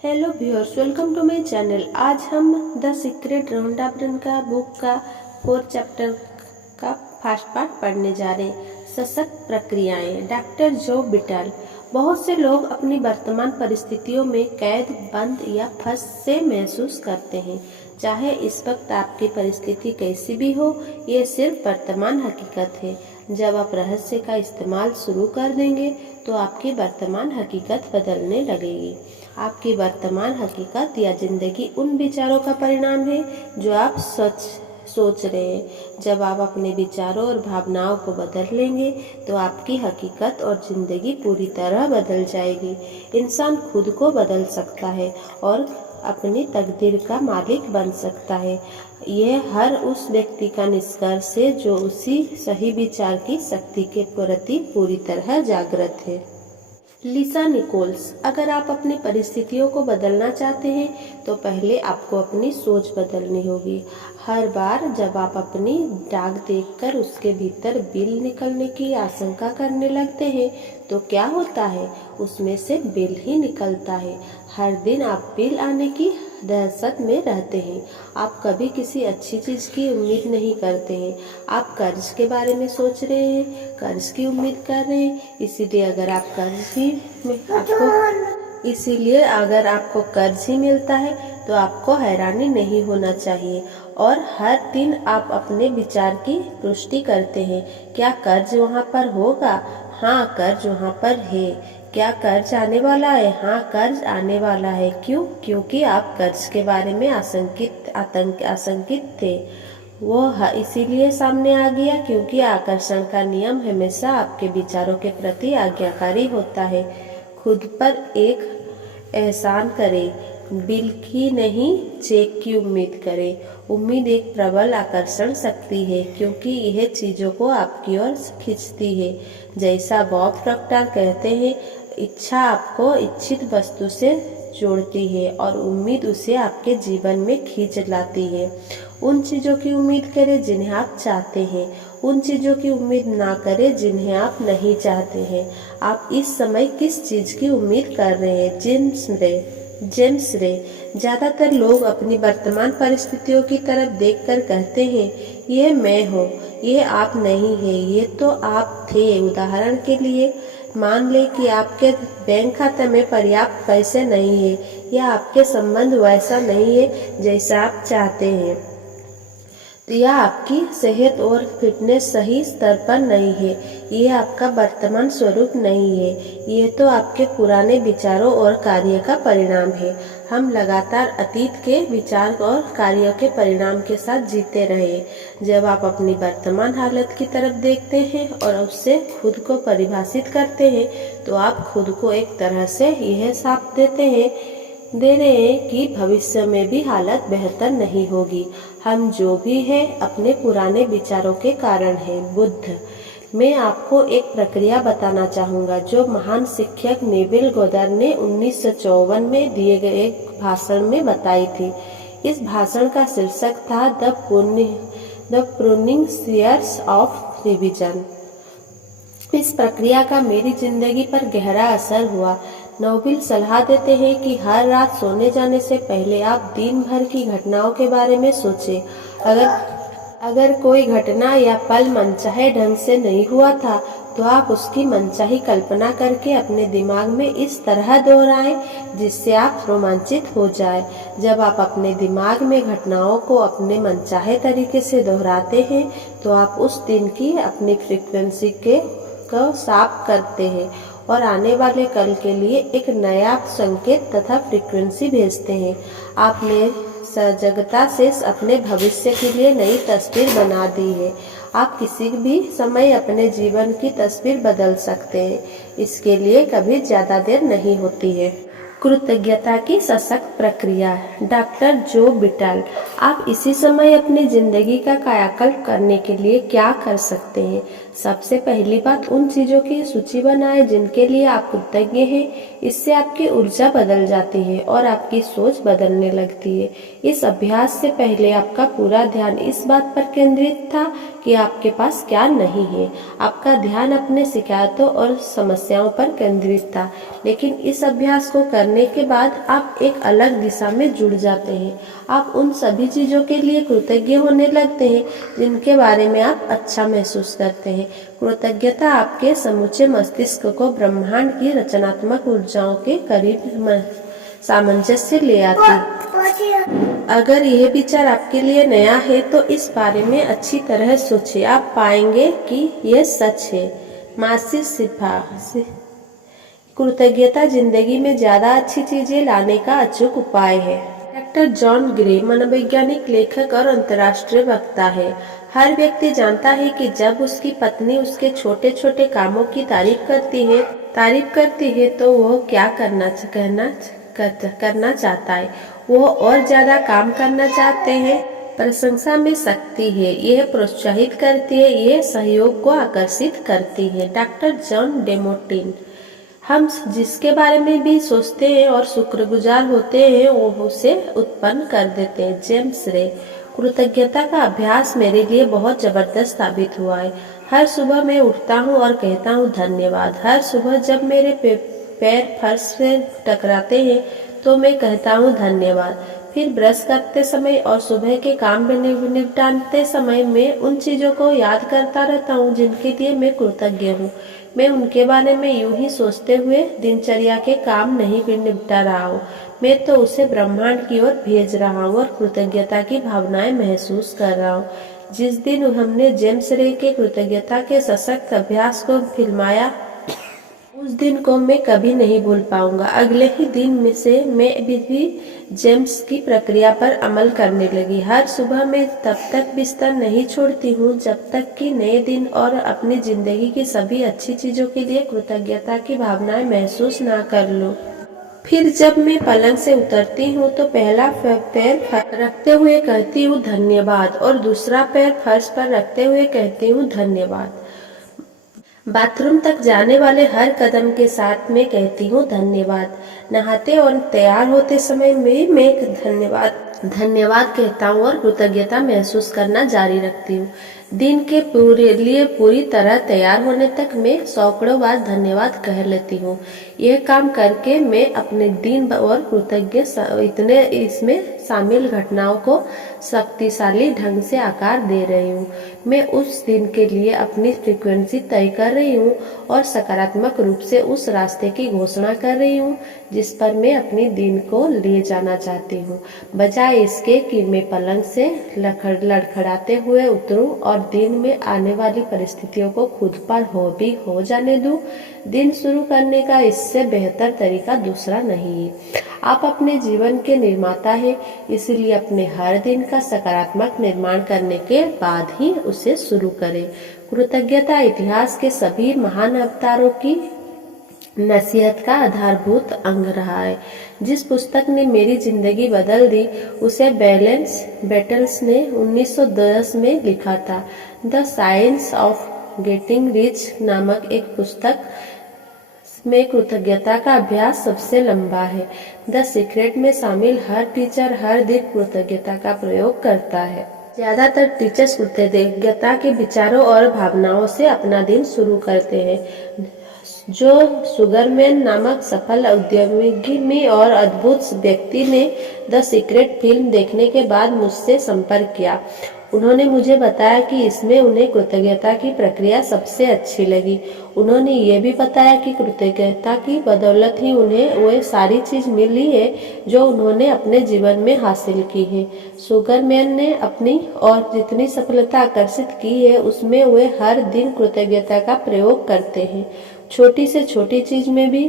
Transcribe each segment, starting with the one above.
Hello viewers, welcome to my channel. आज हम the secret Rhonda Byrne का book का 4 चैप्टर का फर्स्ट पार्ट पढ़ने जा रहे हैं। सशक्त प्रक्रियाएं, डॉक्टर जो बिटल। बहुत से लोग अपनी वर्तमान परिस्थितियों में कैद, बंद या फंसे महसूस करते हैं। चाहे इस वक्त आपकी परिस्थिति कैसी भी हो, ये सिर्फ वर्तमान हकीकत है। जब आप रहस्य का इस्तेमाल शुरू कर देंगे तो आपकी वर्तमान हकीकत बदलने लगेगी। आपकी वर्तमान हकीकत या जिंदगी उन विचारों का परिणाम है जो आप सोच रहे हैं। जब आप अपने विचारों और भावनाओं को बदल लेंगे तो आपकी हकीकत और जिंदगी पूरी तरह बदल जाएगी। इंसान खुद को बदल सकता है और अपनी तकदीर का मालिक बन सकता है। यह हर उस व्यक्ति का निष्कर्ष है जो उसी सही विचार की शक्ति के प्रति पूरी तरह जागृत है। लिसा निकोल्स। अगर आप अपनी परिस्थितियों को बदलना चाहते हैं तो पहले आपको अपनी सोच बदलनी होगी। हर बार जब आप अपनी डाक देखकर उसके भीतर बिल निकलने की आशंका करने लगते हैं तो क्या होता है, उसमें से बिल ही निकलता है। हर दिन आप बिल आने की दहशत में रहते हैं। आप कभी किसी अच्छी चीज की उम्मीद नहीं करते हैं। आप कर्ज के बारे में सोच रहे हैं, कर्ज की उम्मीद कर रहे हैं। इसीलिए अगर आपको कर्ज ही मिलता है तो आपको हैरानी नहीं होना चाहिए। और हर दिन आप अपने विचार की पुष्टि करते हैं। क्या कर्ज वहाँ पर होगा? हाँ, कर्ज वहाँ पर है। क्या कर्ज आने वाला है? हाँ, कर्ज आने वाला है। क्यों? क्योंकि आप कर्ज के बारे में आशंकित थे। वो इसीलिए सामने आ गया क्योंकि आकर्षण का नियम हमेशा आपके विचारों के प्रति आज्ञाकारी होता है। खुद पर एक एहसान करें, बिल की नहीं चेक की उम्मीद करें। उम्मीद एक प्रबल आकर्षण शक्ति है क्योंकि यह चीजों को आपकी ओर खींचती है। जैसा बॉब प्रॉक्टर कहते हैं, इच्छा आपको इच्छित वस्तु से जोड़ती है और उम्मीद उसे आपके जीवन में खींच लाती है। उन चीजों की उम्मीद करें जिन्हें आप चाहते हैं। उन चीजों की उम्मीद ना करें जिन्हें आप नहीं चाहते हैं। आप इस समय किस चीज की उम्मीद कर रहे हैं? जेम्स रे। ज्यादातर लोग अपनी वर्तमान परिस्थितियों की तरफ देखकर कहते हैं, यह मैं हूँ, यह आप नहीं है, ये तो आप थे। उदाहरण के लिए, मान लें कि आपके बैंक खाते में पर्याप्त पैसे नहीं है या आपके संबंध वैसा नहीं है जैसा आप चाहते हैं, या आपकी सेहत और फिटनेस सही स्तर पर नहीं है। यह आपका वर्तमान स्वरूप नहीं है, यह तो आपके पुराने विचारों और कार्य का परिणाम है। हम लगातार अतीत के विचार और कार्यों के परिणाम के साथ जीते रहे। जब आप अपनी वर्तमान हालत की तरफ देखते हैं और उससे खुद को परिभाषित करते हैं तो आप खुद को एक तरह से यह साथ दे रहे हैं कि भविष्य में भी हालत बेहतर नहीं होगी। हम जो भी है अपने पुराने विचारों के कारण है। बुद्ध। मैं आपको एक प्रक्रिया बताना चाहूँगा जो महान शिक्षक नेविल गोदर ने 1954 में दिए गए एक भाषण में बताई थी। इस भाषण का शीर्षक था the pruning shears of revision. इस प्रक्रिया का मेरी जिंदगी पर गहरा असर हुआ। नोबेल सलाह देते हैं कि हर रात सोने जाने से पहले आप दिन भर की घटनाओं के बारे में सोचें। अगर कोई घटना या पल मनचाहे ढंग से नहीं हुआ था तो आप उसकी मनचाही कल्पना करके अपने दिमाग में इस तरह दोहराएं जिससे आप रोमांचित हो जाएं। जब आप अपने दिमाग में घटनाओं को अपने मनचाहे तरीके से दोहराते हैं तो आप उस दिन की अपनी फ्रीक्वेंसी को साफ करते हैं और आने वाले कल के लिए एक नया संकेत तथा फ्रीक्वेंसी भेजते हैं। आपने सजगता से अपने भविष्य के लिए नई तस्वीर बना दी है। आप किसी भी समय अपने जीवन की तस्वीर बदल सकते हैं। इसके लिए कभी ज्यादा देर नहीं होती है। कृतज्ञता की सशक्त प्रक्रिया, डॉक्टर जो बिटल। आप इसी समय अपनी जिंदगी का कायाकल्प करने के लिए क्या कर सकते हैं? सबसे पहली बात, उन चीजों की सूची बनाएं जिनके लिए आप कृतज्ञ हैं। इससे आपकी ऊर्जा बदल जाती है और आपकी सोच बदलने लगती है। इस अभ्यास से पहले आपका पूरा ध्यान इस बात पर केंद्रित था कि आपके पास क्या नहीं है। आपका ध्यान अपने शिकायतों और समस्याओं पर केंद्रित था। लेकिन इस अभ्यास को करने के बाद आप एक अलग दिशा में जुड़ जाते हैं। आप उन सभी चीजों के लिए कृतज्ञ होने लगते हैं जिनके बारे में आप अच्छा महसूस करते हैं। कृतज्ञता आपके समूचे मस्तिष्क को ब्रह्मांड की रचनात्मक ऊर्जाओं के करीब सामंजस्य ले आती है। अगर यह विचार आपके लिए नया है तो इस बारे में अच्छी तरह सोचिए। आप पाएंगे कि यह सच है। मासिक सिफा कृतज्ञता जिंदगी में ज्यादा अच्छी चीजें लाने का अचूक उपाय है। डॉक्टर जॉन ग्रे मनोवैज्ञानिक, लेखक और अंतर्राष्ट्रीय वक्ता है। हर व्यक्ति जानता है कि जब उसकी पत्नी उसके छोटे छोटे कामों की तारीफ करती है तो वह क्या करना चाहता है। वो और ज्यादा काम करना चाहते हैं। प्रशंसा में शक्ति है, यह प्रोत्साहित करती है, यह सहयोग को आकर्षित करती है। Doctor John Demotin. हम जिसके बारे में भी सोचते हैं और शुक्रगुजार होते हैं वो उसे उत्पन्न कर देते हैं। जेम्स रे। कृतज्ञता का अभ्यास मेरे लिए बहुत जबरदस्त साबित हुआ है। हर सुबह मैं उठता हूँ और कहता हूँ धन्यवाद। हर सुबह जब मेरे पैर फर्श से टकराते हैं तो मैं कहता हूँ धन्यवाद। फिर ब्रश करते समय और सुबह के काम निपटाते समय मैं उन चीजों को याद करता रहता हूँ जिनके लिए मैं कृतज्ञ हूँ। मैं उनके बारे में यूं ही सोचते हुए दिनचर्या के काम नहीं निपटा रहा हूँ, मैं तो उसे ब्रह्मांड की ओर भेज रहा हूँ और कृतज्ञता की भावनाएं महसूस कर रहा हूँ। जिस दिन हमने जेम्स रे के कृतज्ञता के सशक्त अभ्यास को फिल्माया, उस दिन को मैं कभी नहीं भूल पाऊंगा। अगले ही दिन में से मैं भी जेम्स की प्रक्रिया पर अमल करने लगी। हर सुबह मैं तब तक बिस्तर नहीं छोड़ती हूँ जब तक कि नए दिन और अपनी जिंदगी की सभी अच्छी चीजों के लिए कृतज्ञता की भावनाएं महसूस ना कर लूं। फिर जब मैं पलंग से उतरती हूँ तो पहला पैर रखते हुए कहती हूँ धन्यवाद और दूसरा पैर फर्श पर रखते हुए कहती हूँ धन्यवाद। बाथरूम तक जाने वाले हर कदम के साथ मैं कहती हूँ धन्यवाद। नहाते और तैयार होते समय मैं धन्यवाद कहता हूँ और कृतज्ञता महसूस करना जारी रखती हूँ। दिन के पूरी तरह तैयार होने तक मैं सैकड़ों बार धन्यवाद कह लेती हूँ। यह काम करके मैं अपने दिन और कृतज्ञ इतने इसमें शामिल घटनाओं को शक्तिशाली ढंग से आकार दे रही हूँ। मैं उस दिन के लिए अपनी फ्रीक्वेंसी तय कर रही हूँ और सकारात्मक रूप से उस रास्ते की घोषणा कर रही हूँ जिस पर मैं अपने दिन को ले जाना चाहती हूँ, बजाय इसके कि मैं पलंग से लड़खड़ाते हुए उतरूं और दिन में आने वाली परिस्थितियों को खुद पर हो जाने दूं। दिन शुरू करने का इससे बेहतर तरीका दूसरा नहीं है। आप अपने जीवन के निर्माता हैं, इसलिए अपने हर दिन का सकारात्मक निर्माण करने के बाद ही उसे शुरू करें। कृतज्ञता इतिहास के सभी महान अवतारों की नसीहत का आधारभूत अंग रहा है। जिस पुस्तक ने मेरी जिंदगी बदल दी उसे बेटल्स ने 1910 में लिखा था। The science of getting rich नामक एक पुस्तक में कृतज्ञता का अभ्यास सबसे लंबा है। द सीक्रेट में शामिल हर टीचर हर दिन कृतज्ञता का प्रयोग करता है। ज्यादातर टीचर्स कृतज्ञता के विचारों और भावनाओं से अपना दिन शुरू करते हैं। जो सुगरमैन नामक सफल उद्यमी और अद्भुत व्यक्ति ने द सीक्रेट फिल्म देखने के बाद मुझसे संपर्क किया। उन्होंने मुझे बताया कि इसमें उन्हें कृतज्ञता की प्रक्रिया सबसे अच्छी लगी। उन्होंने ये भी बताया कि कृतज्ञता की बदौलत ही उन्हें वह सारी चीज मिली है जो उन्होंने अपने जीवन में हासिल की है। सुगरमैन ने अपनी और जितनी सफलता आकर्षित की है उसमें वे हर दिन कृतज्ञता का प्रयोग करते हैं। छोटी से छोटी चीज में भी,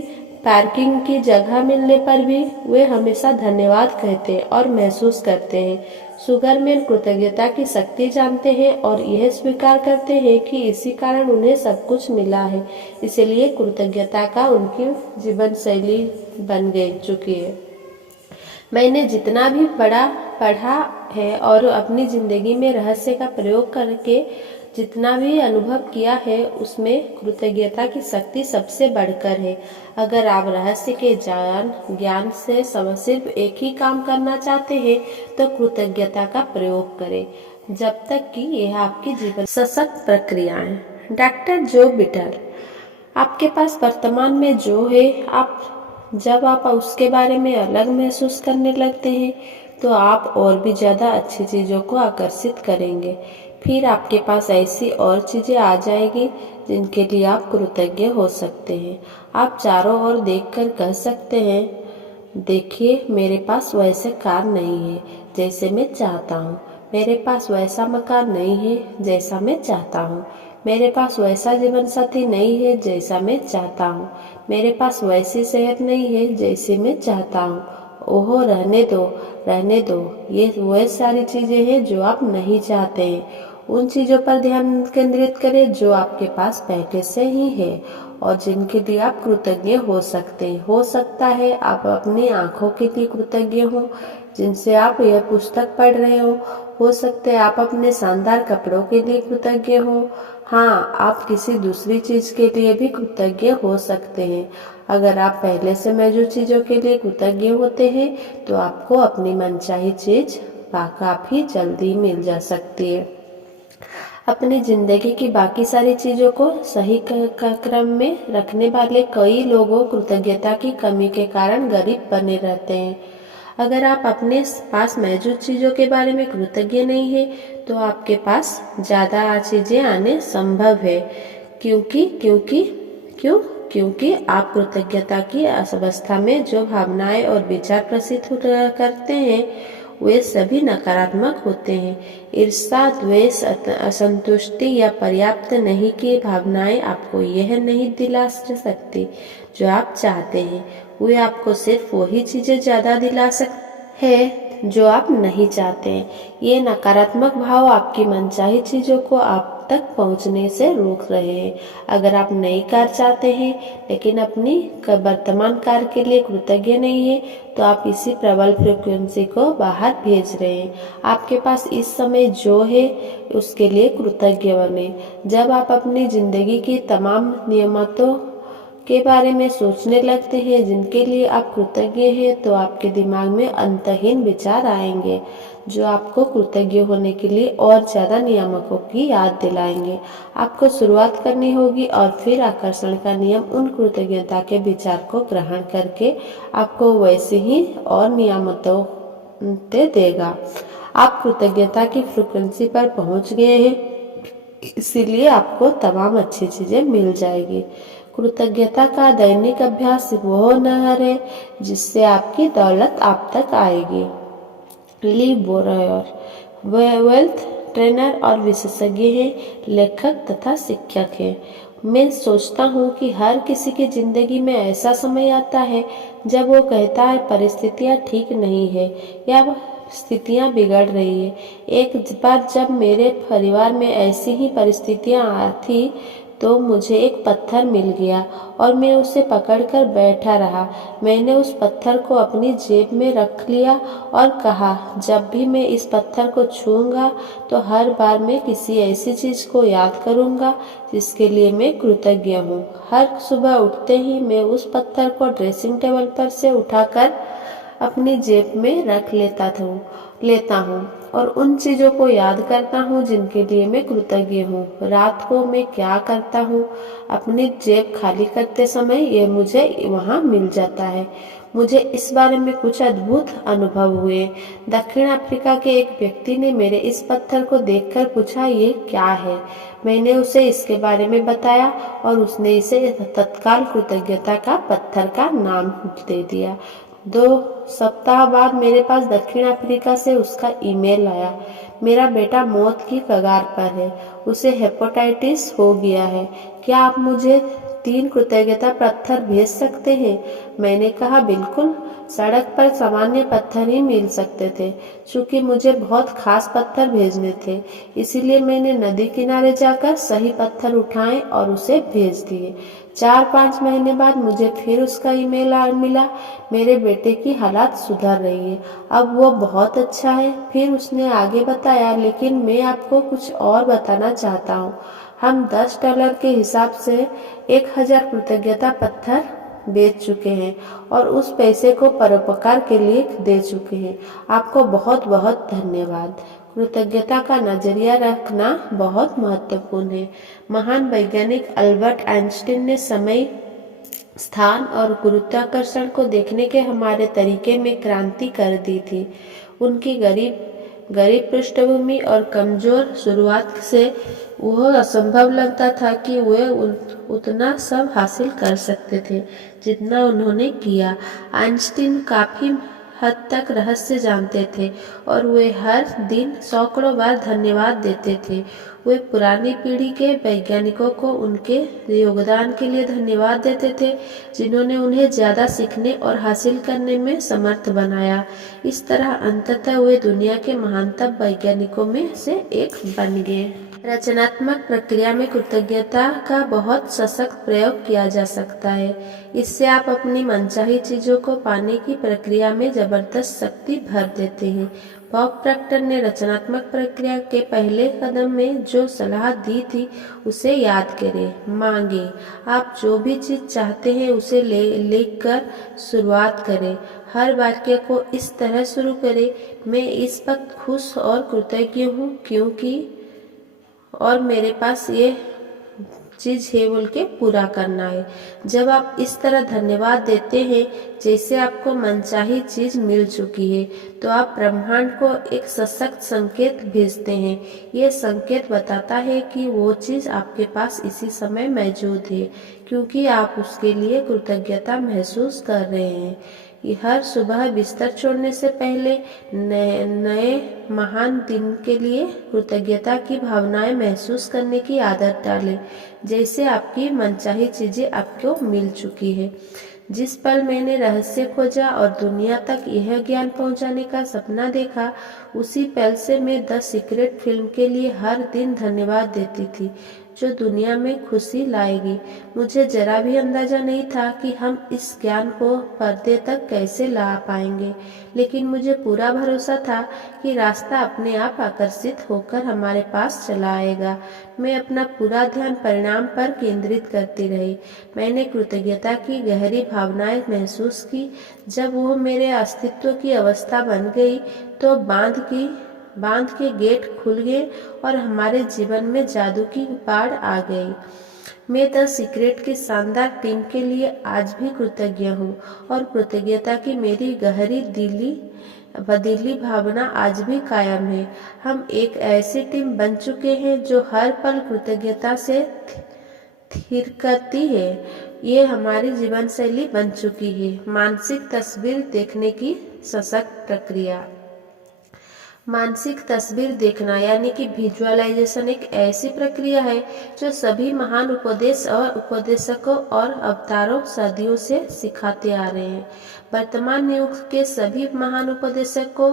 पार्किंग की जगह मिलने पर भी वे हमेशा धन्यवाद कहते और महसूस करते हैं। सुगरमैन कृतज्ञता की शक्ति जानते हैं और यह स्वीकार करते हैं कि इसी कारण उन्हें सब कुछ मिला है, इसलिए कृतज्ञता का उनकी जीवन शैली बन चुकी है। मैंने जितना भी पढ़ा है और अपनी जिंदगी में रहस्य का प्रयोग करके जितना भी अनुभव किया है उसमें कृतज्ञता की शक्ति सबसे बढ़कर है। अगर आप रहस्य के ज्ञान से सिर्फ एक ही काम करना चाहते हैं तो कृतज्ञता का प्रयोग करें, जब तक कि यह आपकी जीवन सशक्त प्रक्रिया है। डॉक्टर जो बिटर, आपके पास वर्तमान में जो है, जब आप उसके बारे में अलग महसूस करने लगते हैं तो आप और भी ज़्यादा अच्छी चीज़ों को आकर्षित करेंगे। फिर आपके पास ऐसी और चीज़ें आ जाएगी जिनके लिए आप कृतज्ञ हो सकते हैं। आप चारों ओर देखकर कह सकते हैं, देखिए मेरे पास वैसे कार नहीं है जैसे मैं चाहता हूँ, मेरे पास वैसा मकान नहीं है जैसा मैं चाहता हूँ, मेरे पास वैसा जीवन साथी नहीं है जैसा मैं चाहता हूँ, मेरे पास वैसी सेहत नहीं है जैसे मैं चाहता हूँ। ओहो, रहने दो रहने दो, ये वह सारी चीज़ें हैं जो आप नहीं चाहते हैं। उन चीज़ों पर ध्यान केंद्रित करें जो आपके पास पहले से ही है और जिनके लिए आप कृतज्ञ हो सकते हैं। हो सकता है आप अपनी आँखों के लिए कृतज्ञ हो जिनसे आप यह पुस्तक पढ़ रहे हो सकता है आप अपने शानदार कपड़ों के लिए कृतज्ञ हो। हाँ, आप किसी दूसरी चीज़ के लिए भी कृतज्ञ हो सकते हैं। अगर आप पहले से मौजूद चीज़ों के लिए कृतज्ञ होते हैं तो आपको अपनी मनचाही चीज़ काफ़ी जल्दी मिल जा सकती है। अपनी जिंदगी की बाकी सारी चीज़ों को सही क्रम में रखने वाले कई लोगों कृतज्ञता की कमी के कारण गरीब बने रहते हैं। अगर आप अपने पास मौजूद चीज़ों के बारे में कृतज्ञ नहीं है तो आपके पास ज़्यादा चीज़ें आने संभव है। क्योंकि आप कृतज्ञता की अवस्था में जो भावनाएं और विचार प्रसिद्ध करते हैं वे सभी नकारात्मक होते हैं। ईर्ष्या, द्वेष, असंतुष्टि या पर्याप्त नहीं की भावनाएं आपको यह नहीं दिला सकती जो आप चाहते हैं। वे आपको सिर्फ वही चीजें ज्यादा दिला सकते हैं जो आप नहीं चाहते। ये नकारात्मक भाव आपकी मनचाही चीजों को आप तक पहुंचने से रोक रहे हैं। अगर आप नई कार चाहते हैं लेकिन अपनी वर्तमान कार के लिए कृतज्ञ नहीं है तो आप इसी प्रबल फ्रीक्वेंसी को बाहर भेज रहे हैं। आपके पास इस समय जो है उसके लिए कृतज्ञ बने। जब आप अपनी जिंदगी की तमाम नियमतों के बारे में सोचने लगते हैं जिनके लिए आप कृतज्ञ हैं तो आपके दिमाग में अंतहीन विचार आएंगे जो आपको कृतज्ञ होने के लिए और ज्यादा नियामकों की याद दिलाएंगे। आपको शुरुआत करनी होगी और फिर आकर्षण का नियम उन कृतज्ञता के विचार को ग्रहण करके आपको वैसे ही और नियामतों देगा। आप कृतज्ञता की फ्रीक्वेंसी पर पहुंच गए हैं, इसीलिए आपको तमाम अच्छी चीजें मिल जाएगी। कृतज्ञता का दैनिक अभ्यास वो नहर है जिससे आपकी दौलत आप तक आएगी। ली बोरायर वेल्थ ट्रेनर और विशेषज्ञ हैं, लेखक तथा शिक्षक हैं। मैं सोचता हूँ कि हर किसी की जिंदगी में ऐसा समय आता है जब वो कहता है परिस्थितियाँ ठीक नहीं है या स्थितियाँ बिगड़ रही है। एक बार जब मेरे परिवार में ऐसी ही परिस्थितियाँ थी तो मुझे एक पत्थर मिल गया और मैं उसे पकड़कर बैठा रहा। मैंने उस पत्थर को अपनी जेब में रख लिया और कहा, जब भी मैं इस पत्थर को छूऊंगा तो हर बार मैं किसी ऐसी चीज को याद करूंगा जिसके लिए मैं कृतज्ञ हूँ। हर सुबह उठते ही मैं उस पत्थर को ड्रेसिंग टेबल पर से उठाकर अपनी जेब में रख लेता हूँ और उन चीज़ों को याद करता हूँ जिनके लिए मैं कृतज्ञ हूँ। रात को मैं क्या करता हूँ, अपनी जेब खाली करते समय ये मुझे वहाँ मिल जाता है। मुझे इस बारे में कुछ अद्भुत अनुभव हुए। दक्षिण अफ्रीका के एक व्यक्ति ने मेरे इस पत्थर को देखकर पूछा, ये क्या है? मैंने उसे इसके बारे में बताया और उसने इसे तत्काल कृतज्ञता का पत्थर का नाम दे दिया। 2 सप्ताह बाद मेरे पास दक्षिण अफ्रीका से उसका ईमेल आया। मेरा बेटा मौत की कगार पर है, उसे हेपेटाइटिस हो गया है। क्या आप मुझे 3 कृतज्ञता पत्थर भेज सकते हैं? मैंने कहा, बिल्कुल, सड़क पर सामान्य पत्थर ही मिल सकते थे। चूंकि मुझे बहुत खास पत्थर भेजने थे, इसीलिए मैंने नदी किनारे जाकर सही पत्थर उठाए और उसे भेज दिए। 4-5 महीने बाद मुझे फिर उसका ईमेल मिला। मेरे बेटे की हालत सुधर रही है, अब वो बहुत अच्छा है। फिर उसने आगे बताया, लेकिन मैं आपको कुछ और बताना चाहता हूँ। हम $10 के हिसाब से 1000 कृतज्ञता पत्थर बेच चुके हैं और उस पैसे को परोपकार के लिए दे चुके हैं। आपको बहुत बहुत धन्यवाद। कृतज्ञता का नजरिया रखना बहुत महत्वपूर्ण है। महान वैज्ञानिक अल्बर्ट आइंस्टीन ने समय, स्थान और गुरुत्वाकर्षण को देखने के हमारे तरीके में क्रांति कर दी थी। उनकी गरीब पृष्ठभूमि और कमजोर शुरुआत से वह असंभव लगता था कि वे उतना सब हासिल कर सकते थे जितना उन्होंने किया। आइंस्टीन काफी हद तक रहस्य जानते थे और वे हर दिन सैकड़ों बार धन्यवाद देते थे। वे पुरानी पीढ़ी के वैज्ञानिकों को उनके योगदान के लिए धन्यवाद देते थे, जिन्होंने उन्हें ज्यादा सीखने और हासिल करने में समर्थ बनाया। इस तरह अंततः वे दुनिया के महानतम वैज्ञानिकों में से एक बन गए। रचनात्मक प्रक्रिया में कृतज्ञता का बहुत सशक्त प्रयोग किया जा सकता है। इससे आप अपनी मनचाही चीजों को पाने की प्रक्रिया में जबरदस्त शक्ति भर देते हैं। बॉब प्रॉक्टर ने रचनात्मक प्रक्रिया के पहले कदम में जो सलाह दी थी उसे याद करें। मांगे। आप जो भी चीज चाहते हैं उसे लेकर शुरुआत करें। हर वाक्य को इस तरह शुरू करें, मैं इस वक्त खुश और कृतज्ञ हूँ क्योंकि और मेरे पास ये चीज है बोल के पूरा करना है। जब आप इस तरह धन्यवाद देते हैं जैसे आपको मनचाही चीज मिल चुकी है, तो आप ब्रह्मांड को एक सशक्त संकेत भेजते हैं। ये संकेत बताता है कि वो चीज आपके पास इसी समय मौजूद है, क्योंकि आप उसके लिए कृतज्ञता महसूस कर रहे हैं। हर सुबह बिस्तर छोड़ने से पहले नए महान दिन के लिए कृतज्ञता की भावनाएं महसूस करने की आदत डालें, जैसे आपकी मनचाही चीजें आपको मिल चुकी है। जिस पल मैंने रहस्य खोजा और दुनिया तक यह ज्ञान पहुंचाने का सपना देखा, उसी पल से मैं द सीक्रेट फिल्म के लिए हर दिन धन्यवाद देती थी, जो दुनिया में खुशी लाएगी। मुझे जरा भी अंदाजा नहीं था कि हम इस ज्ञान को पर्दे तक कैसे ला पाएंगे, लेकिन मुझे पूरा भरोसा था कि रास्ता अपने आप आकर्षित होकर हमारे पास चला आएगा। मैं अपना पूरा ध्यान परिणाम पर केंद्रित करती रही। मैंने कृतज्ञता की गहरी भावनाएं महसूस की। जब वो मेरे अस्तित्व की अवस्था बन गई, तो बांध के गेट खुल गए और हमारे जीवन में जादू की बाढ़ आ गई। मैं द सीक्रेट की शानदार टीम के लिए आज भी कृतज्ञ हूँ और कृतज्ञता की मेरी गहरी दिली भावना आज भी कायम है। हम एक ऐसी टीम बन चुके हैं जो हर पल कृतज्ञता से थिरकती है। ये हमारी जीवन शैली बन चुकी है। मानसिक तस्वीर देखने की सशक्त प्रक्रिया। मानसिक तस्वीर देखना यानी कि विजुअलाइजेशन एक ऐसी प्रक्रिया है जो सभी महान उपदेशकों और अवतारों सदियों से सिखाते आ रहे हैं। वर्तमान युग के सभी महान उपदेशकों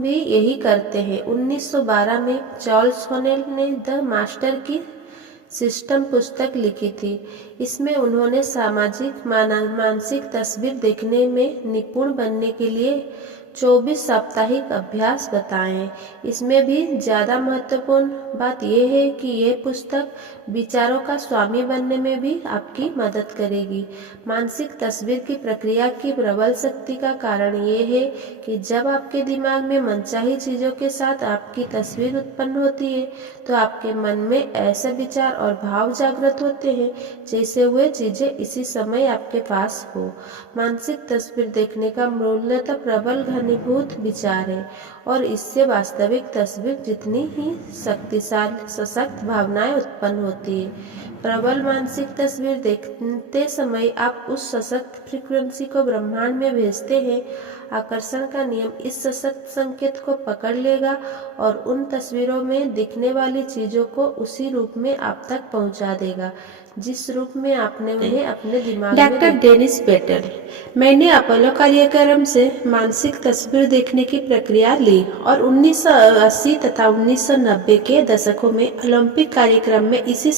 भी यही करते हैं। 1912 में चार्ल्स होनेल ने द मास्टर की सिस्टम पुस्तक लिखी थी। इसमें उन्होंने मानसिक तस्वीर देखने में निपुण बनने के लिए 24 साप्ताहिक अभ्यास बताएं। इसमें भी ज्यादा महत्वपूर्ण बात यह है कि यह पुस्तक विचारों का स्वामी बनने में भी आपकी मदद करेगी। मानसिक तस्वीर की प्रक्रिया की प्रबल शक्ति का कारण ये है कि जब आपके दिमाग में मनचाही चीजों के साथ आपकी तस्वीर उत्पन्न होती है, तो आपके मन में ऐसे विचार और भाव जागृत होते हैं जैसे वे चीजें इसी समय आपके पास हो। मानसिक तस्वीर देखने का मूलतः प्रबल घनीभूत विचार है और इससे वास्तविक तस्वीर जितनी ही शक्तिशाली सशक्त भावनाएं उत्पन्न होती है। प्रबल मानसिक तस्वीर देखते समय आप उस सशक्त फ्रीक्वेंसी को ब्रह्मांड में भेजते हैं। आकर्षण का नियम इस सशक्त संकेत को पकड़ लेगा और उन तस्वीरों में दिखने वाली चीजों को उसी रूप में आप तक पहुंचा देगा जिस रूप में आपने उन्हें अपने दिमाग में डॉक्टर डेनिस पेटल। मैंने अपोलो कार्यक्रम से मानसिक तस्वीर देखने की प्रक्रिया ली और 1980 तथा 1990 के दशकों में ओलंपिक कार्यक्रम में इसी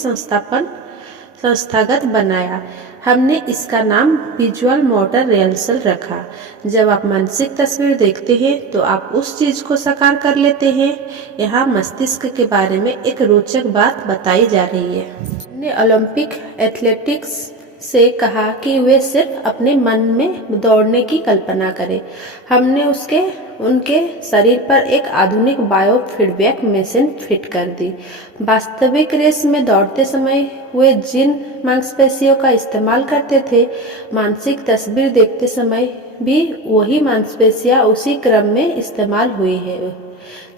संस्थागत बनाया। हमने इसका नाम विजुअल मोटर रिहर्सल रखा। जब आप मानसिक तस्वीर देखते हैं तो आप उस चीज को साकार कर लेते हैं। यहाँ मस्तिष्क के बारे में एक रोचक बात बताई जा रही है। हमने ओलंपिक एथलेटिक्स से कहा कि वे सिर्फ अपने मन में दौड़ने की कल्पना करें। हमने उनके शरीर पर एक आधुनिक बायो फीडबैक मशीन फिट कर दी। वास्तविक रेस में दौड़ते समय वे जिन मांसपेशियों का इस्तेमाल करते थे, मानसिक तस्वीर देखते समय भी वही मांसपेशियां उसी क्रम में इस्तेमाल हुई है,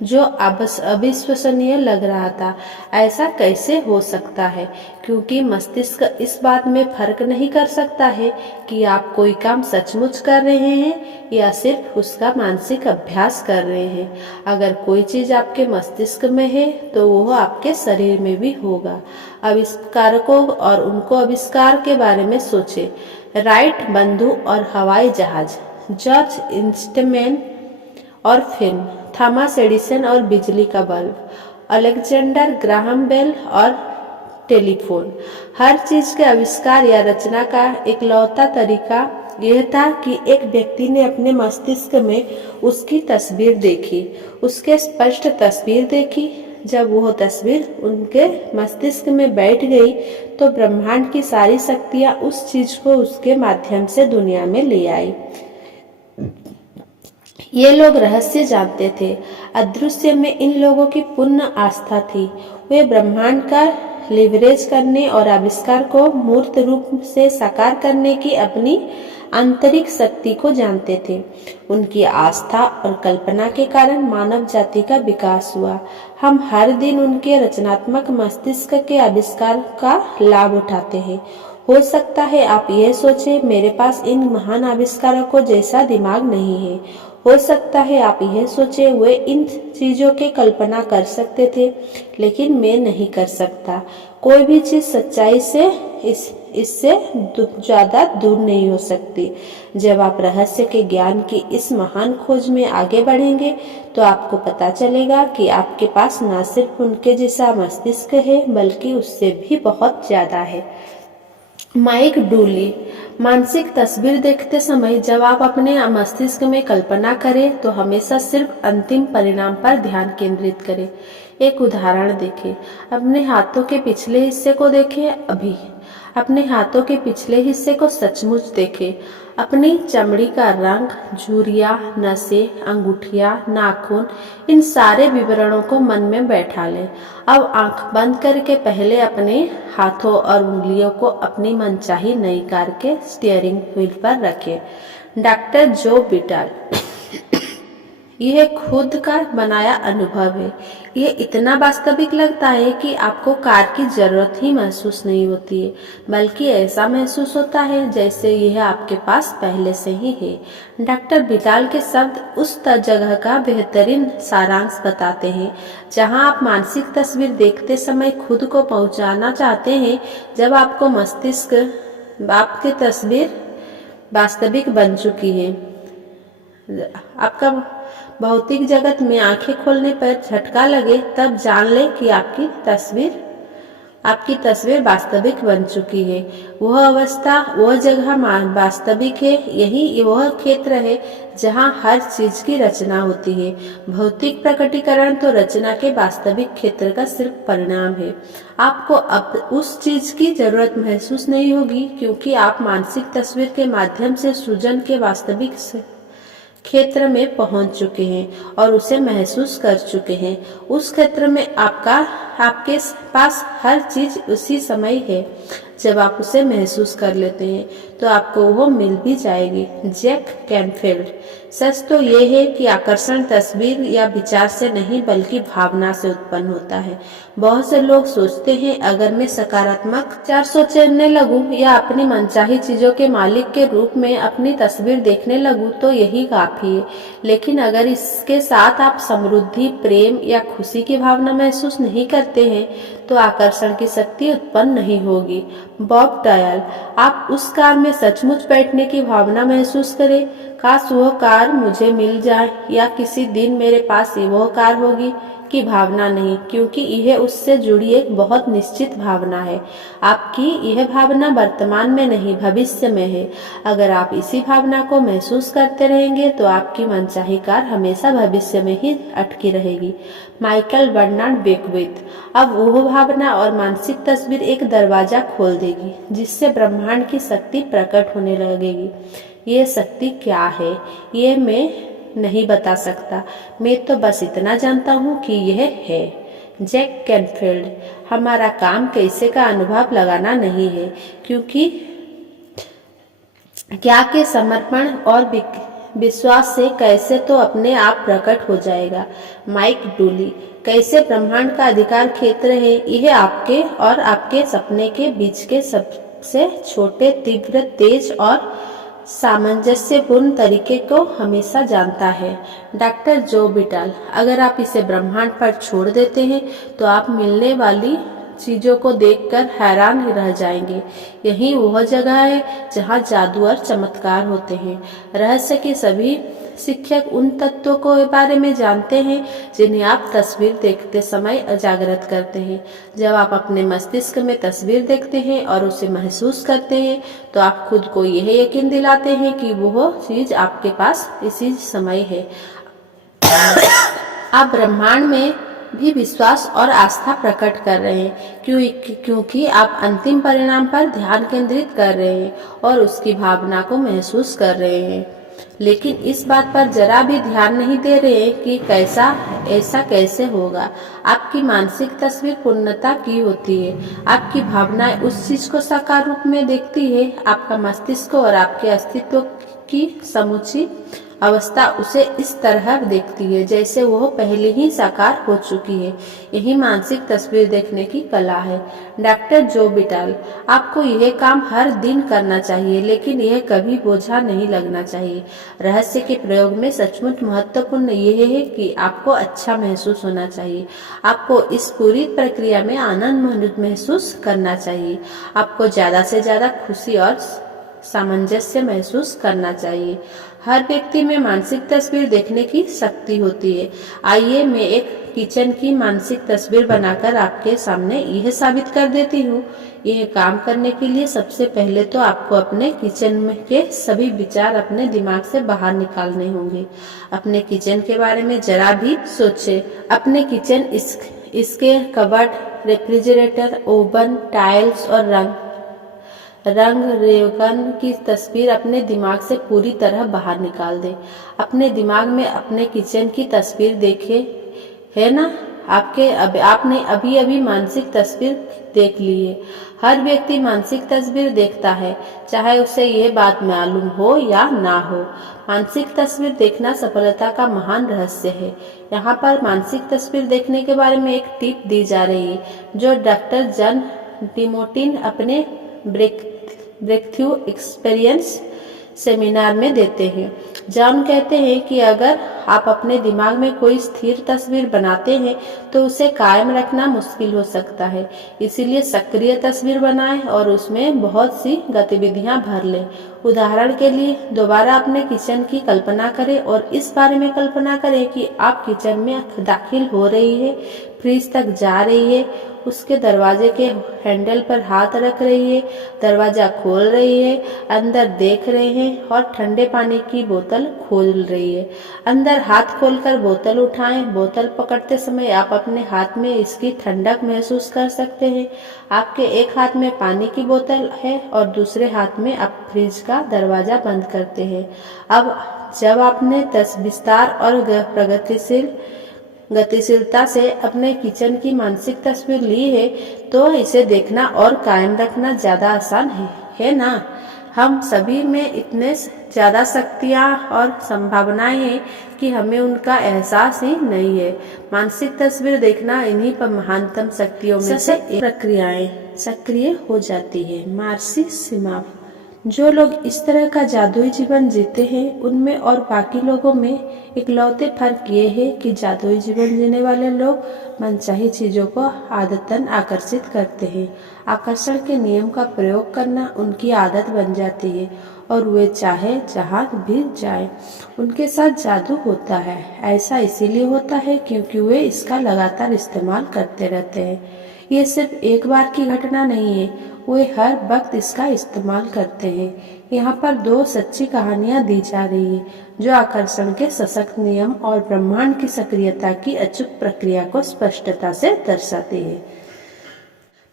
जो अविश्वसनीय लग रहा था। ऐसा कैसे हो सकता है? क्योंकि मस्तिष्क इस बात में फर्क नहीं कर सकता है कि आप कोई काम सचमुच कर रहे हैं या सिर्फ उसका मानसिक अभ्यास कर रहे हैं। अगर कोई चीज आपके मस्तिष्क में है तो वह आपके शरीर में भी होगा। आविष्कारकों और उनको आविष्कार के बारे में सोचें। राइट बंदूक और हवाई जहाज, जॉर्ज इंस्टमैन और फिल्म, थॉमस एडिसन और बिजली का बल्ब, अलेक्जेंडर ग्राहम बेल और टेलीफोन। हर चीज के आविष्कार या रचना का इकलौता तरीका यह था कि एक व्यक्ति ने अपने मस्तिष्क में उसकी तस्वीर देखी, उसके स्पष्ट तस्वीर देखी। जब वह तस्वीर उनके मस्तिष्क में बैठ गई तो ब्रह्मांड की सारी शक्तियां उस चीज को उसके माध्यम से दुनिया में ले आई। ये लोग रहस्य जानते थे। अदृश्य में इन लोगों की पूर्ण आस्था थी। वे ब्रह्मांड का लिवरेज करने और आविष्कार को मूर्त रूप से साकार करने की अपनी आंतरिक शक्ति को जानते थे। उनकी आस्था और कल्पना के कारण मानव जाति का विकास हुआ। हम हर दिन उनके रचनात्मक मस्तिष्क के आविष्कार का लाभ उठाते हैं। हो सकता है आप यह सोचें, मेरे पास इन महान आविष्कारकों जैसा दिमाग नहीं है। हो सकता है आप यह सोचें, वे इन चीजों की कल्पना कर सकते थे, लेकिन मैं नहीं कर सकता। कोई भी चीज सच्चाई से इससे ज्यादा दूर नहीं हो सकती। जब आप रहस्य के ज्ञान की इस महान खोज में आगे बढ़ेंगे तो आपको पता चलेगा कि आपके पास न सिर्फ उनके जैसा मस्तिष्क है, बल्कि उससे भी बहुत ज्यादा है। Mike Dooley. मानसिक तस्वीर देखते समय जब आप अपने मस्तिष्क में कल्पना करें तो हमेशा सिर्फ अंतिम परिणाम पर ध्यान केंद्रित करें। एक उदाहरण देखें। अपने हाथों के पिछले हिस्से को देखें। अभी अपने हाथों के पिछले हिस्से को सचमुच देखें। अपनी चमड़ी का रंग, झुर्रियां, नसें, अंगूठियां, नाखून, इन सारे विवरणों को मन में बैठा लें। अब आंख बंद करके पहले अपने हाथों और उंगलियों को अपनी मनचाही नई कार के स्टीयरिंग व्हील पर रखें। डॉक्टर जो बिटल। यह खुद का बनाया अनुभव है। यह इतना वास्तविक लगता है कि आपको कार की जरूरत ही महसूस नहीं होती है, बल्कि ऐसा महसूस होता है जैसे यह आपके पास पहले से ही है। डॉक्टर बिटाल के शब्द उस जगह का बेहतरीन सारांश बताते हैं जहां आप मानसिक तस्वीर देखते समय खुद को पहुंचाना चाहते हैं। जब आपको मस्तिष्क आपकी तस्वीर वास्तविक बन चुकी है, आपका भौतिक जगत में आंखें खोलने पर झटका लगे, तब जान ले कि आपकी तस्वीर वास्तविक बन चुकी है। वह अवस्था, वह जगह वास्तविक है। यही वह क्षेत्र है जहां हर चीज की रचना होती है। भौतिक प्रकटीकरण तो रचना के वास्तविक क्षेत्र का सिर्फ परिणाम है। आपको अब उस चीज की जरूरत महसूस नहीं होगी, क्योंकि आप मानसिक तस्वीर के माध्यम से सृजन के वास्तविक क्षेत्र में पहुंच चुके हैं और उसे महसूस कर चुके हैं। उस क्षेत्र में आपके पास हर चीज उसी समय है जब आप उसे महसूस कर लेते हैं तो आपको वो मिल भी जाएगी। Jack Canfield. सच तो ये है कि आकर्षण तस्वीर या विचार से नहीं बल्कि भावना से उत्पन्न होता है। बहुत से लोग सोचते हैं अगर मैं सकारात्मक विचार सोचने लगूं या अपनी मनचाही चीजों के मालिक के रूप में अपनी तस्वीर देखने लगूं तो यही काफी है। लेकिन अगर इसके साथ आप समृद्धि, प्रेम या खुशी की भावना महसूस नहीं करते हैं तो आकर्षण की शक्ति उत्पन्न नहीं होगी। Bob dial. आप उस कार में सचमुच बैठने की भावना महसूस करें। काश वह कार मुझे मिल जाए या किसी दिन मेरे पास वह कार होगी की भावना नहीं, क्योंकि यह उससे जुड़ी एक बहुत निश्चित भावना है। आपकी यह भावना वर्तमान में नहीं भविष्य में है। अगर आप इसी भावना को महसूस करते रहेंगे तो आपकी मनचाही कार हमेशा भविष्य में ही अटकी रहेगी। Michael Bernard Beckwith. अब वह भावना और मानसिक तस्वीर एक दरवाजा खोल देगी जिससे ब्रह्मांड की शक्ति प्रकट होने लगेगी। ये शक्ति क्या है ये मैं नहीं बता सकता, मैं तो बस इतना जानता हूँ कि यह है। Jack Canfield. हमारा काम कैसे का अनुभव लगाना नहीं है, क्योंकि क्या के समर्पण और विश्वास से कैसे तो अपने आप प्रकट हो जाएगा। Mike Dooley. कैसे ब्रह्मांड का अधिकार क्षेत्र है, यह आपके और आपके सपने के बीच के सबसे छोटे, तीव्र, तेज और सामंजस्यपूर्ण तरीके को हमेशा जानता है। डॉक्टर जो बिटल। अगर आप इसे ब्रह्मांड पर छोड़ देते हैं तो आप मिलने वाली चीजों को देखकर हैरान रह जाएंगे। यही वह जगह है जहां जादू और चमत्कार होते हैं। रहस्य के सभी शिक्षक उन तत्वों के बारे में जानते हैं जिन्हें आप तस्वीर देखते समय जागृत करते हैं। जब आप अपने मस्तिष्क में तस्वीर देखते हैं और उसे महसूस करते हैं तो आप खुद को यह यकीन दिलाते हैं कि वह चीज आपके पास इसी समय है। आप ब्रह्मांड में भी विश्वास और आस्था प्रकट कर रहे हैं, क्योंकि आप अंतिम परिणाम पर ध्यान केंद्रित कर रहे हैं और उसकी भावना को महसूस कर रहे हैं। लेकिन इस बात पर जरा भी ध्यान नहीं दे रहे कि ऐसा कैसे होगा। आपकी मानसिक तस्वीर पूर्णता की होती है। आपकी भावनाएं उस चीज को साकार रूप में देखती है। आपका मस्तिष्क और आपके अस्तित्व की समूची अवस्था उसे इस तरह देखती है जैसे वह पहले ही साकार हो चुकी है। यही मानसिक तस्वीर देखने की कला है। डॉक्टर जो बिटल। आपको यह काम हर दिन करना चाहिए, लेकिन यह कभी बोझा नहीं लगना चाहिए। रहस्य के प्रयोग में सचमुच महत्वपूर्ण यह है कि आपको अच्छा महसूस होना चाहिए। आपको इस पूरी प्रक्रिया में आनंद महसूस करना चाहिए। आपको ज्यादा से ज्यादा खुशी और सामंजस्य महसूस करना चाहिए। हर व्यक्ति में मानसिक तस्वीर देखने की शक्ति होती है। आइए मैं एक किचन की मानसिक तस्वीर बनाकर आपके सामने यह साबित कर देती हूँ। यह काम करने के लिए सबसे पहले तो आपको अपने किचन में के सभी विचार अपने दिमाग से बाहर निकालने होंगे। अपने किचन के बारे में जरा भी सोचें। अपने किचन, इसके कबर्ड, रेफ्रिजरेटर, ओवन, टाइल्स और रंग रेगन की तस्वीर अपने दिमाग से पूरी तरह बाहर निकाल दें। अपने दिमाग में अपने किचन की तस्वीर देखे है ना। आपने अभी मानसिक तस्वीर देख ली है। हर व्यक्ति मानसिक तस्वीर देखता है, चाहे उसे यह बात मालूम हो या ना हो। मानसिक तस्वीर देखना सफलता का महान रहस्य है। यहाँ पर मानसिक तस्वीर देखने के बारे में एक टिप दी जा रही है जो डॉक्टर जॉन डिमोटिन अपने ब्रेकथ्रू एक्सपीरियंस सेमिनार में देते हैं। जॉन कहते हैं कि अगर आप अपने दिमाग में कोई स्थिर तस्वीर बनाते हैं तो उसे कायम रखना मुश्किल हो सकता है। इसीलिए सक्रिय तस्वीर बनाएं और उसमें बहुत सी गतिविधियां भर लें। उदाहरण के लिए दोबारा अपने किचन की कल्पना करें और इस बारे में कल्पना करें कि आप किचन में दाखिल हो रही है, फ्रिज तक जा रही है, उसके दरवाजे के हैंडल पर हाथ रख रही है, दरवाजा खोल रही है, अंदर देख रहे हैं और ठंडे पानी की बोतल खोल रही है। अंदर हाथ खोलकर बोतल उठाएं। बोतल पकड़ते समय आप अपने हाथ में इसकी ठंडक महसूस कर सकते हैं। आपके एक हाथ में पानी की बोतल है और दूसरे हाथ में आप फ्रिज का दरवाजा बंद करते हैं। अब जब आपने विस्तार और प्रगतिशील गतिशीलता से अपने किचन की मानसिक तस्वीर ली है तो इसे देखना और कायम रखना ज्यादा आसान है ना। हम सभी में इतने ज्यादा शक्तियाँ और संभावनाएं हैं कि हमें उनका एहसास ही नहीं है। मानसिक तस्वीर देखना इन्हीं पर महानतम शक्तियों में से प्रक्रियाएं सक्रिय हो जाती है। मार्सी सिमाव। जो लोग इस तरह का जादुई जीवन जीते हैं उनमें और बाकी लोगों में इकलौते फर्क ये है कि जादुई जीवन जीने वाले लोग मनचाही चीजों को आदतन आकर्षित करते हैं। आकर्षण के नियम का प्रयोग करना उनकी आदत बन जाती है और वे चाहे जहाँ भी जाए उनके साथ जादू होता है। ऐसा इसीलिए होता है क्योंकि वे इसका लगातार इस्तेमाल करते रहते हैं। ये सिर्फ एक बार की घटना नहीं है, वे हर वक्त इसका इस्तेमाल करते हैं। यहाँ पर दो सच्ची कहानियाँ दी जा रही है जो आकर्षण के सशक्त नियम और ब्रह्मांड की सक्रियता की अचूक प्रक्रिया को स्पष्टता से दर्शाती है।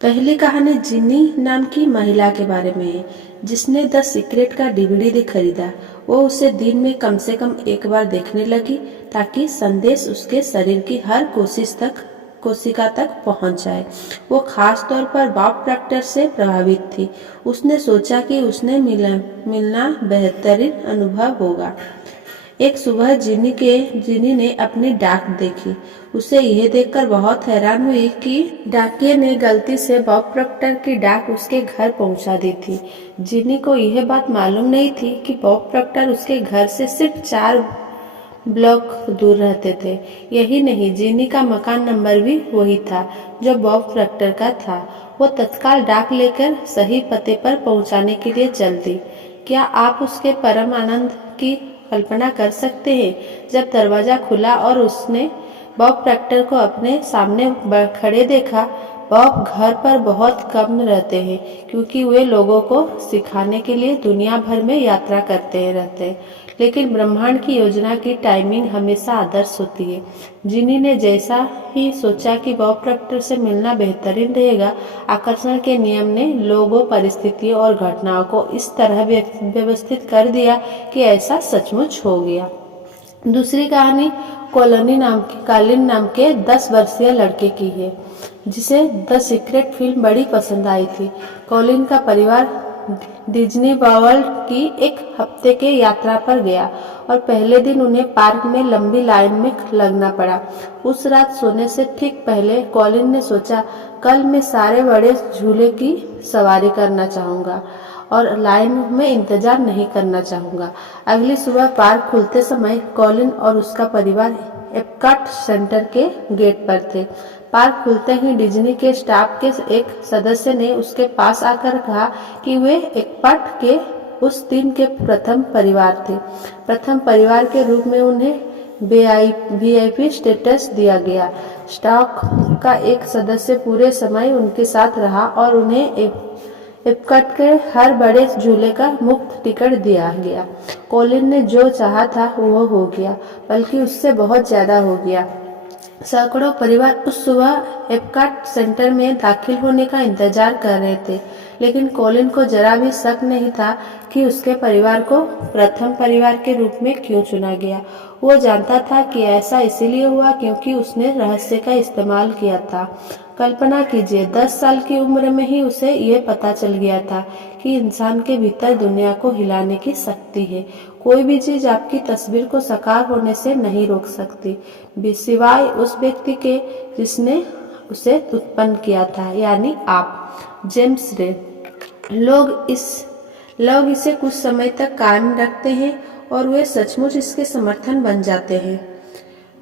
पहली कहानी जिनी नाम की महिला के बारे में है जिसने द सीक्रेट का डीवीडी खरीदा। वो उसे दिन में कम से कम एक बार देखने लगी ताकि संदेश उसके शरीर की हर कोशिका तक पहुंच जाए। वो खास तौर पर बॉब प्रॉक्टर से प्रभावित थी। उसने सोचा कि उसने मिलना बेहतरीन अनुभव होगा। एक सुबह जिनी ने अपनी डाक देखी। उसे यह देखकर बहुत हैरान हुई कि डाकिये ने गलती से बॉब प्रॉक्टर की डाक उसके घर पहुंचा दी थी। जिनी को यह बात मालूम नहीं थी कि बॉब प्रॉक्टर उसके घर से सिर्फ 4 ब्लॉक दूर रहते थे। यही नहीं, जिनी का मकान नंबर भी वही था जो बॉब प्रॉक्टर का था। वो तत्काल डाक लेकर सही पते पर पहुंचाने के लिए चल दी। क्या आप उसके परम आनंद की कल्पना कर सकते हैं जब दरवाजा खुला और उसने बॉब प्रॉक्टर को अपने सामने खड़े देखा। बॉब घर पर बहुत कम रहते हैं क्योंकि वे लोगों को सिखाने के लिए दुनिया भर में यात्रा करते रहते हैं, लेकिन ब्रह्मांड की योजना की टाइमिंग हमेशा आदर्श होती है। जिनी ने जैसा ही सोचा कि बॉब प्रॉक्टर से मिलना बेहतरीन रहेगा, आकर्षण के नियम ने लोगों, परिस्थितियों और घटनाओं को इस तरह व्यवस्थित कर दिया कि ऐसा सचमुच हो गया। दूसरी कहानी कॉलिन नाम के 10 वर्षीय लड़के की है जिसे द सीक्रेट फिल्म बड़ी पसंद आई थी। कॉलिन का परिवार डिज्नी वर्ल्ड की एक हफ्ते के यात्रा पर गया और पहले दिन उन्हें पार्क में लंबी लाइन में लगना पड़ा। उस रात सोने से ठीक पहले कॉलिन ने सोचा, कल मैं सारे बड़े झूले की सवारी करना चाहूँगा और लाइन में इंतजार नहीं करना चाहूँगा। अगली सुबह पार्क खुलते समय कॉलिन और उसका परिवार एप्कॉट सेंटर के गेट पर थे। पार्क खुलते ही डिज्नी के स्टाफ के एक सदस्य ने उसके पास आकर कहा कि वे एप्कॉट के उस दिन के प्रथम परिवार थे। प्रथम परिवार के रूप में उन्हें VIP स्टेटस दिया गया। स्टाफ का एक सदस्य पूरे समय उनके साथ रहा और उन्हें एप्कॉट के हर बड़े झूले का मुफ्त टिकट दिया गया। कॉलिन ने जो चाहा था वो हो गया, बल्कि उससे बहुत ज्यादा हो गया। सैकड़ों परिवार उस सुबह एप्कॉट सेंटर में दाखिल होने का इंतजार कर रहे थे, लेकिन कॉलिन को जरा भी शक नहीं था कि उसके परिवार को प्रथम परिवार के रूप में क्यों चुना गया। वो जानता था कि ऐसा इसीलिए हुआ क्योंकि उसने रहस्य का इस्तेमाल किया था। कल्पना कीजिए, 10 साल की उम्र में ही उसे यह पता चल गया था कि इंसान के भीतर दुनिया को हिलाने की शक्ति है। कोई भी चीज आपकी तस्वीर को साकार होने से नहीं रोक सकती, सिवाय उस व्यक्ति के जिसने उसे उत्पन्न किया था, यानी आप। जेम्स रे। लोग इसे कुछ समय तक कायम रखते हैं और वे सचमुच इसके समर्थन बन जाते हैं।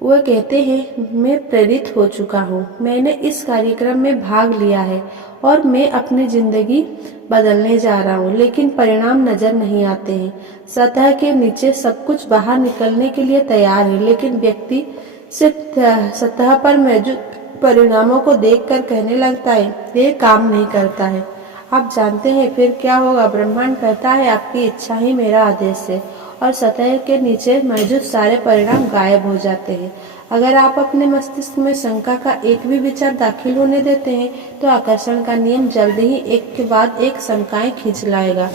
वो कहते हैं, मैं प्रेरित हो चुका हूँ, मैंने इस कार्यक्रम में भाग लिया है और मैं अपनी जिंदगी बदलने जा रहा हूँ, लेकिन परिणाम नजर नहीं आते हैं। सतह के नीचे सब कुछ बाहर निकलने के लिए तैयार है, लेकिन व्यक्ति सिर्फ सतह पर मौजूद परिणामों को देखकर कहने लगता है, ये काम नहीं करता है। आप जानते हैं फिर क्या होगा? ब्रह्मांड कहता है, आपकी इच्छा ही मेरा आदेश है, और सतह के नीचे मौजूद सारे परिणाम गायब हो जाते हैं। अगर आप अपने मस्तिष्क में शंका का एक भी विचार दाखिल होने देते हैं तो आकर्षण का नियम जल्दी ही एक के बाद एक शंकाएं खींच लाएगा।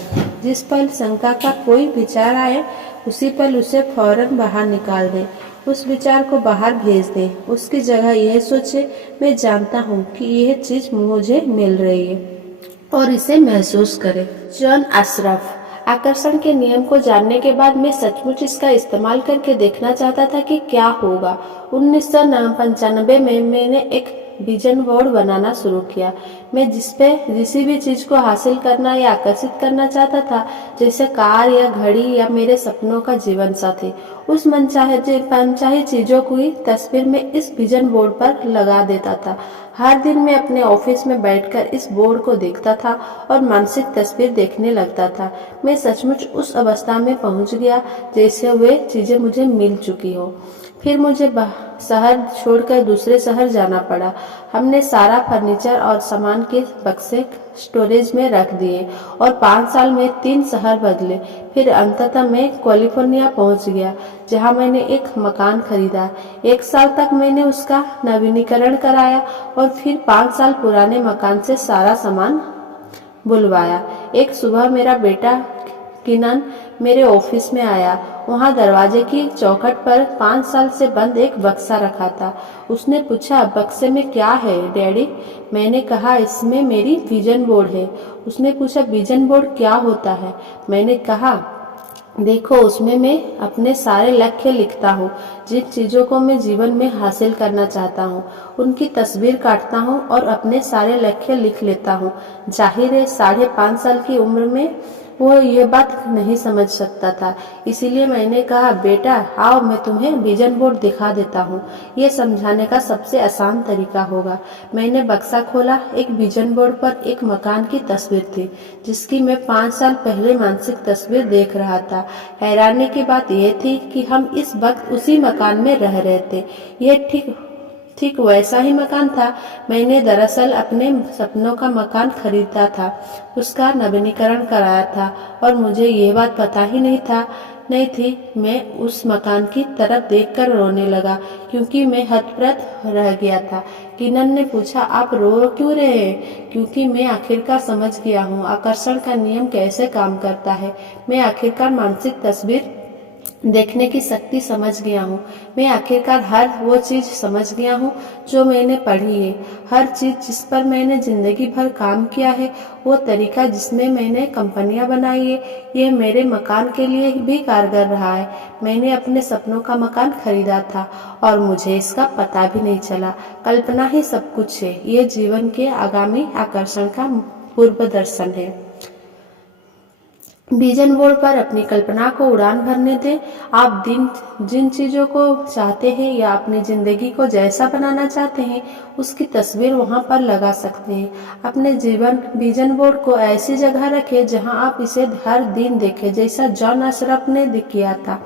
जिस पल शंका का कोई विचार आए उसी पल उसे फौरन बाहर निकाल दें उस विचार को बाहर भेज दें। उसकी जगह यह सोचे, मैं जानता हूँ कि यह चीज मुझे मिल रही है, और इसे महसूस करें। जॉन अशरफ। आकर्षण के नियम को जानने के बाद मैं सचमुच इसका इस्तेमाल करके देखना चाहता था कि क्या होगा। 1995 में मैंने एक विजन बोर्ड बनाना शुरू किया। मैं जिसी भी चीज को हासिल करना या आकर्षित करना चाहता था, जैसे कार या घड़ी या मेरे सपनों का जीवन साथी, उस मनचाहे चीजों की तस्वीर में इस विजन बोर्ड पर लगा देता था। हर दिन मैं अपने ऑफिस में बैठकर इस बोर्ड को देखता था और मानसिक तस्वीर देखने लगता था। मैं सचमुच उस अवस्था में पहुंच गया जैसे वे चीजें मुझे मिल चुकी हो। फिर मुझे शहर छोड़कर दूसरे शहर जाना पड़ा। हमने सारा फर्नीचर और सामान के बक्से स्टोरेज में रख दिए और 5 साल में 3 शहर बदले। फिर अंततः मैं कैलिफोर्निया पहुंच गया, जहां मैंने एक मकान खरीदा। 1 साल तक मैंने उसका नवीनीकरण कराया और फिर 5 साल पुराने मकान से सारा सामान बुलवाया। एक सुबह मेरा बेटा किनन मेरे ऑफिस में आया। वहाँ दरवाजे की चौखट पर 5 साल से बंद एक बक्सा रखा था। उसने पूछा, बक्से में क्या है डैडी? मैंने कहा, इसमें मेरी विजन बोर्ड है। उसने पूछा, विजन बोर्ड क्या होता है? मैंने कहा, देखो, उसमें मैं अपने सारे लक्ष्य लिखता हूँ। जिन चीजों को मैं जीवन में हासिल करना चाहता हूँ उनकी तस्वीर काटता हूँ और अपने सारे लक्ष्य लिख लेता हूँ। जाहिर है 5.5 साल की उम्र में वो ये बात नहीं समझ सकता था, इसीलिए मैंने कहा, बेटा आओ, मैं तुम्हें विजन बोर्ड दिखा देता हूँ। ये समझाने का सबसे आसान तरीका होगा। मैंने बक्सा खोला। एक विजन बोर्ड पर एक मकान की तस्वीर थी, जिसकी मैं 5 साल पहले मानसिक तस्वीर देख रहा था। हैरानी की बात यह थी कि हम इस वक्त उसी मकान में रह रहे थे। यह ठीक वैसा ही मकान था। मैंने दरअसल अपने सपनों का मकान खरीदा था, उसका नवीनीकरण कराया था, और मुझे यह बात पता ही नहीं थी। मैं उस मकान की तरफ देखकर रोने लगा, क्योंकि मैं हतप्रभ रह गया था। किनन ने पूछा, आप रो क्यों रहे हैं? क्योंकि मैं आखिरकार समझ गया हूँ आकर्षण का नियम कैसे काम करता है। मैं आखिरकार मानसिक तस्वीर देखने की शक्ति समझ गया हूँ। मैं आखिरकार हर वो चीज समझ गया हूँ जो मैंने पढ़ी है। हर चीज जिस पर मैंने जिंदगी भर काम किया है, वो तरीका जिसमें मैंने कंपनियां बनाई है, यह मेरे मकान के लिए भी कारगर रहा है। मैंने अपने सपनों का मकान खरीदा था और मुझे इसका पता भी नहीं चला। कल्पना ही सब कुछ है। ये जीवन के आगामी आकर्षण का पूर्व दर्शन है। विजन बोर्ड पर अपनी कल्पना को उड़ान भरने दें। आप जिन चीजों को चाहते हैं या अपनी जिंदगी को जैसा बनाना चाहते हैं, उसकी तस्वीर वहां पर लगा सकते हैं। अपने विजन बोर्ड को ऐसी जगह रखें जहां आप इसे हर दिन देखें, जैसा जॉन अशरफ ने किया था।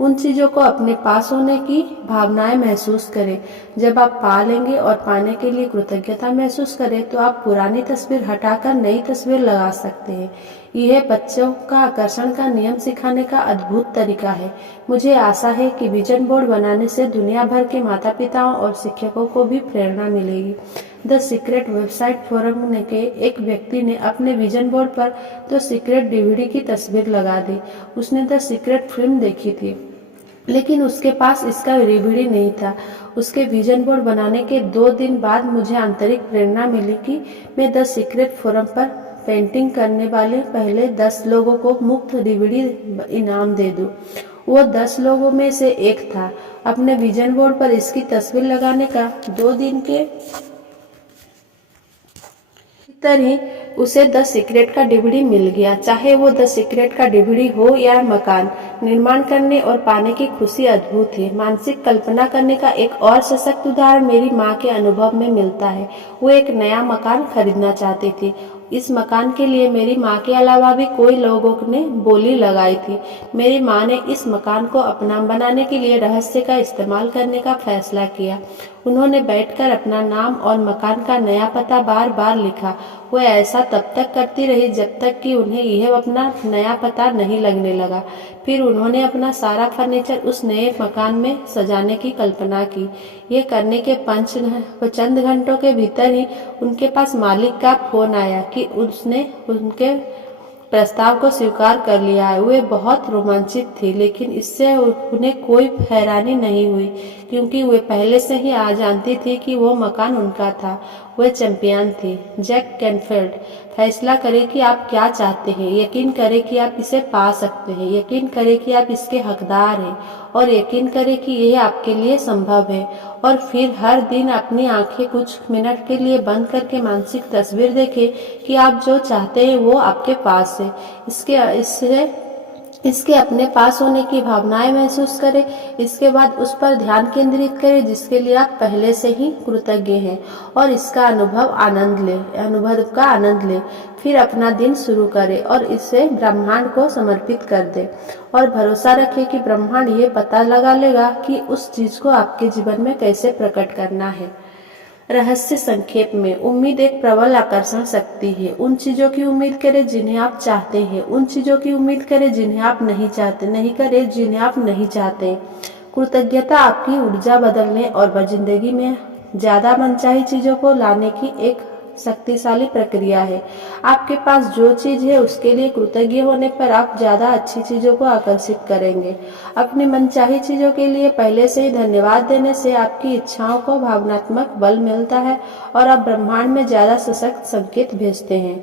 उन चीजों को अपने पास होने की भावनाएं महसूस करें। जब आप पा लेंगे और पाने के लिए कृतज्ञता महसूस करें, तो आप पुरानी तस्वीर हटाकर नई तस्वीर लगा सकते हैं। यह बच्चों का आकर्षण का नियम सिखाने का अद्भुत तरीका है। मुझे आशा है कि विजन बोर्ड बनाने से दुनिया भर के माता पिताओं और शिक्षकों को भी प्रेरणा मिलेगी। द सीक्रेट वेबसाइट फोरम के एक व्यक्ति ने अपने विजन बोर्ड पर द सीक्रेट डीवीडी की तस्वीर लगा दी। उसने द सीक्रेट फिल्म देखी थी, लेकिन उसके पास इसका डीवीडी नहीं था। उसके विजन बोर्ड बनाने के 2 दिन बाद मुझे आंतरिक प्रेरणा मिली कि मैं द सीक्रेट फोरम पर पेंटिंग करने वाले पहले 10 लोगों को मुफ्त डीवीडी इनाम दे दूं। वो 10 लोगों में से एक था। अपने विजन बोर्ड पर इसकी तस्वीर लगाने का 2 दिन के भीतर ही उसे द सीक्रेट का डीवीडी मिल गया। चाहे वो द सीक्रेट का डीवीडी हो या मकान, निर्माण करने और पाने की खुशी अद्भुत है। मानसिक कल्पना करने का एक और सशक्त उदाहरण मेरी माँ के अनुभव में मिलता है। वो एक नया मकान खरीदना चाहती थी। इस मकान के लिए मेरी माँ के अलावा भी कई लोगों ने बोली लगाई थी। मेरी माँ ने इस मकान को अपना बनाने के लिए रहस्य का इस्तेमाल करने का फैसला किया। उन्होंने बैठकर अपना नाम और मकान का नया पता बार बार लिखा। वो ऐसा तब तक करती रही जब तक कि उन्हें यह अपना नया पता नहीं लगने लगा। फिर उन्होंने अपना सारा फर्नीचर उस नए मकान में सजाने की कल्पना की। ये करने के चंद घंटों के भीतर ही उनके पास मालिक का फोन आया कि उसने प्रस्ताव को स्वीकार कर लिया है। वे बहुत रोमांचित थी, लेकिन इससे उन्हें कोई हैरानी नहीं हुई, क्योंकि वे पहले से ही जानती थी कि वो मकान उनका था। वे चैंपियन थी। जैक कैनफील्ड, फैसला करें कि आप क्या चाहते हैं, यकीन करें कि आप इसे पा सकते हैं, यकीन करें कि आप इसके हकदार हैं, और यकीन करें कि यह आपके लिए संभव है। और फिर हर दिन अपनी आंखें कुछ मिनट के लिए बंद करके मानसिक तस्वीर देखें कि आप जो चाहते हैं वो आपके पास है। इसके अपने पास होने की भावनाएं महसूस करें। इसके बाद उस पर ध्यान केंद्रित करें जिसके लिए आप पहले से ही कृतज्ञ हैं, और इसका अनुभव का आनंद लें। फिर अपना दिन शुरू करें और इसे ब्रह्मांड को समर्पित कर दें, और भरोसा रखें कि ब्रह्मांड ये पता लगा लेगा कि उस चीज को आपके जीवन में कैसे प्रकट करना है। रहस्य संक्षेप में, उम्मीद एक प्रबल आकर्षण शक्ति है। उन चीजों की उम्मीद करें जिन्हें आप चाहते हैं। उन चीजों की उम्मीद करें जिन्हें आप नहीं चाहते। नहीं करें जिन्हें आप नहीं चाहते। कृतज्ञता आपकी ऊर्जा बदलने और जिंदगी में ज्यादा मनचाही चीजों को लाने की एक शक्तिशाली प्रक्रिया है। आपके पास जो चीज है उसके लिए कृतज्ञ होने पर आप ज्यादा अच्छी चीजों को आकर्षित करेंगे। अपनी मनचाही चीजों के लिए पहले से ही धन्यवाद देने से आपकी इच्छाओं को भावनात्मक बल मिलता है और आप ब्रह्मांड में ज्यादा सशक्त संकेत भेजते हैं।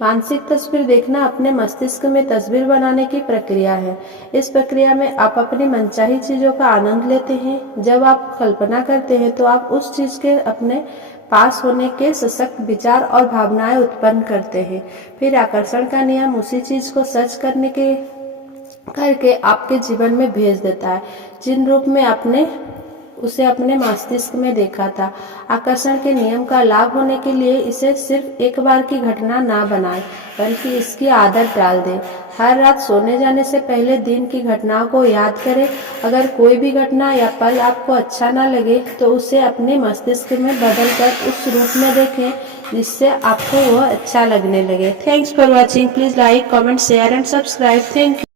मानसिक तस्वीर देखना अपने मस्तिष्क में तस्वीर बनाने की प्रक्रिया है। इस प्रक्रिया में आप अपनी मनचाही चीजों का आनंद लेते हैं। जब आप कल्पना करते हैं तो आप उस चीज के अपने पास होने के सशक्त विचार और भावनाएं उत्पन्न करते हैं। फिर आकर्षण का नियम उसी चीज को सच करके आपके जीवन में भेज देता है, जिन रूप में आपने उसे अपने मस्तिष्क में देखा था। आकर्षण के नियम का लाभ होने के लिए इसे सिर्फ एक बार की घटना ना बनाएं, बल्कि इसकी आदत डाल दें। हर रात सोने जाने से पहले दिन की घटनाओं को याद करें। अगर कोई भी घटना या पल आपको अच्छा ना लगे तो उसे अपने मस्तिष्क में बदलकर उस रूप में देखें जिससे आपको वह अच्छा लगने लगे। Thanks for watching. Please like, comment, share and subscribe. Thank you.